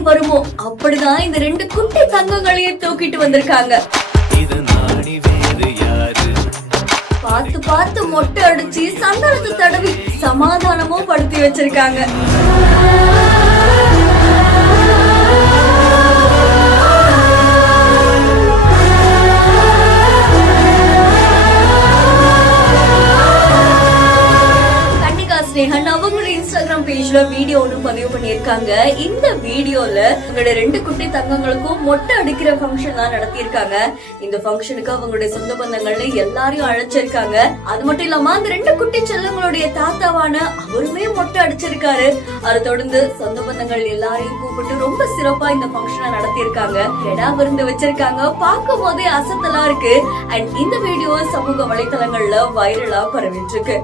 நாடி வருமோ அப்படிதான் இந்த 2 குட்டி தங்கங்களையும் தூக்கிட்டு வந்திருக்காங்க. பார்த்து பார்த்து மொட்டை அடிச்சு சந்தனத்தை தடவி சமாதானமும் படுத்தி வச்சிருக்காங்க. அவங்களுடைய இன்ஸ்டாகிராம் பேஜ்ல வீடியோ ஒண்ணு பதிவு பண்ணிருக்காங்க. இந்த வீடியோல அவங்களுடைய 2 குட்டி தங்கங்களுக்கும் மொட்டை அடிக்கிற ஃபங்க்ஷன் தான் நடத்திருக்காங்க. இந்த ஃபங்க்ஷனுக்கு அவங்களுடைய சொந்த பந்தங்கள்ல எல்லாரையும் அழைச்சிருக்காங்க. அது மட்டும் இல்லாம அந்த 2 குட்டி செல்லங்களுடைய தாத்தாவான அவருமே மொட்டை அடிச்சிருக்காரு. அதை தொடர்ந்து சொந்த பந்தங்கள் எல்லாரையும் கூப்பிட்டு ரொம்ப சிறப்பா இந்த ஃபங்க்ஷனை நடத்திருக்காங்க. கெடா விருந்து வச்சிருக்காங்க. பார்க்கும் போதே அசத்தலா இருக்கு. அண்ட் இந்த வீடியோ சமூக வலைதளங்கள்ல வைரலா பரவிட்டு இருக்கு.